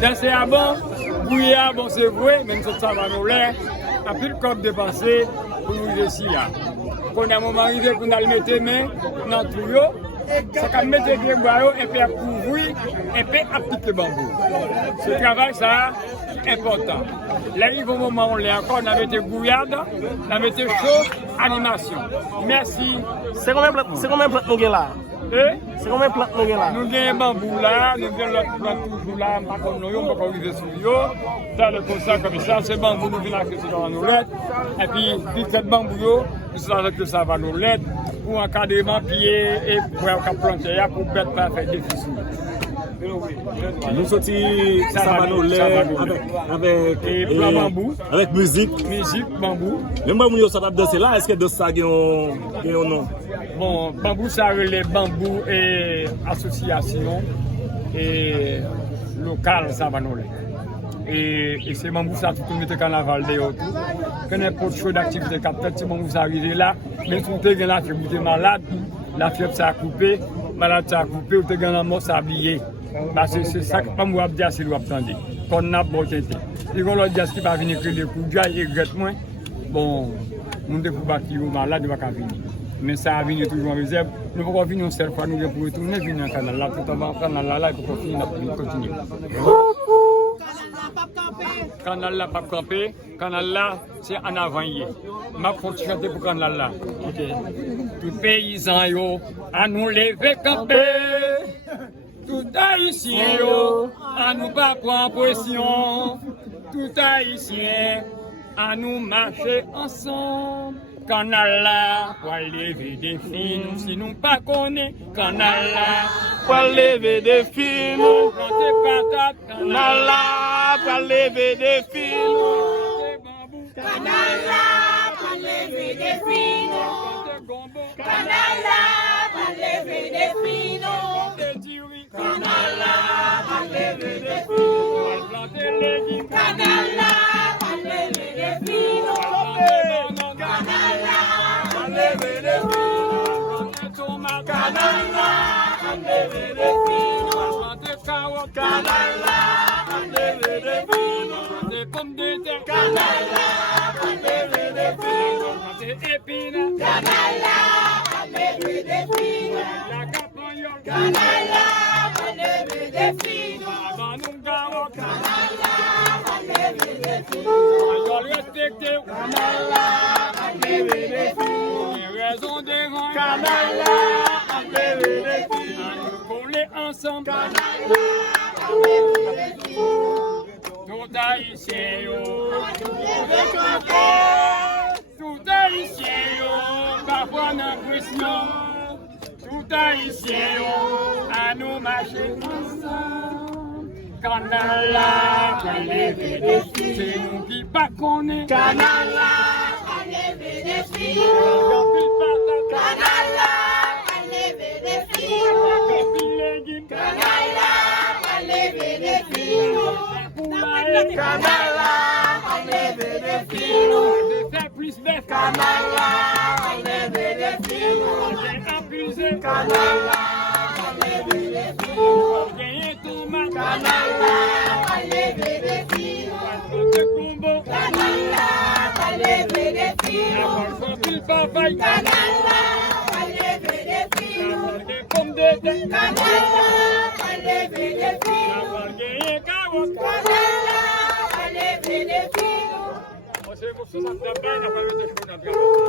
Dans ces abans, bouillard, bon c'est vrai, même si ça va nous l'air, à plus de corps dépensé pour nous ici là. Quand on a un moment arrivé, qu'on a le mettre main dans tout yo, c'est qu'on met des boyaux et puis à couvrir et puis à piquer bambou. Ce travail ça c'est important. Là il faut au moment où on est encore, on a mis des bouillardes, on a mis des choses, animation. Merci. C'est combien de plantes nous là? C'est combien de plantes nous là? Nous avons un bambou là, nous avons l'autre plante toujours là, pas comme nous, on ne peut pas arriver sur eux. Dans le constat comme ça, c'est bambou, nous venons avec dans nos lettres. Et puis, piquet de bambou, nous savons que ça va nous lettres pour encadrement, pied et pour planter, pour ne pas faire difficile. Nous sortis ça va nous avec musique. Musique, bambou. Même si vous avez dansé là, est-ce que dans ça a un nom? Bon, bambou, ça relève bambou et association et locale, ça va nous et c'est bambou, ça tout le monde carnaval de tout. Que n'importe chose d'activité capitale, si bambou, ça arrive là, mais si vous êtes là, vous êtes malade, la fièvre, ça a coupé, malade, ça a coupé, vous êtes là, mort, ça a habillé. C'est ça que moi, je dis, c'est ce que je dis. Qu'on a beau tenter. Et qu'on leur dit qu'il va venir créer des coups de joie et regrette moins. Bon, nous devons bâtir malade, il va venir. Mais ça a venu toujours en réserve. Nous pouvons venir une seule fois, nous devons retourner venir dans le canal là, tout en bas, canal là, il faut continuer. Canal là, pas camper. Canal là, c'est en avant hier. Ma faute chanter pour canal là. Tout paysan, yo, à nous lever camper. Tout haïtien, yo, à nous pas prendre pression. Tout haïtien, à nous marcher ensemble. Canal là, pour lever des filles, si nous pas connaît. Canal là, pour lever des filles. Planter patate. Canal là, pour lever des filles. Canal là, pour lever des filles. Canal là, pour lever des filles. Canal là, pour lever des filles. Canal là, pour lever des filles. Canal là, pour lever des filles. Canal là, pour lever des filles. Canal là, pour lever des filles. Canal là, pour lever des filles. Canal là, pour lever des filles. Canal là, pour lever des filles. Canal là, pour lever des filles. Canal là, pour lever des filles. Canal là, pour lever des filles. Ensemble. Canal là, pour lever des filles. Tout haïtien, yo. Tout haïtien, yo. Parfois dans pression. Tout haïtien, yo. À nous marcher ensemble. Canal là, pour lever des filles. C'est nous qui pas connaît. Canal là, pour lever des filles. Canal là, pour lever des filles. Canal là, pour lever des filles. Canal là, pour lever des filles. Canal là, pour lever des filles. Canal là, pour lever des filles. Canal là, pour lever des filles. Canal là, pour lever des filles. Canal là, pour lever des filles. Canal là, pour lever des filles. Canal là, pour lever des filles.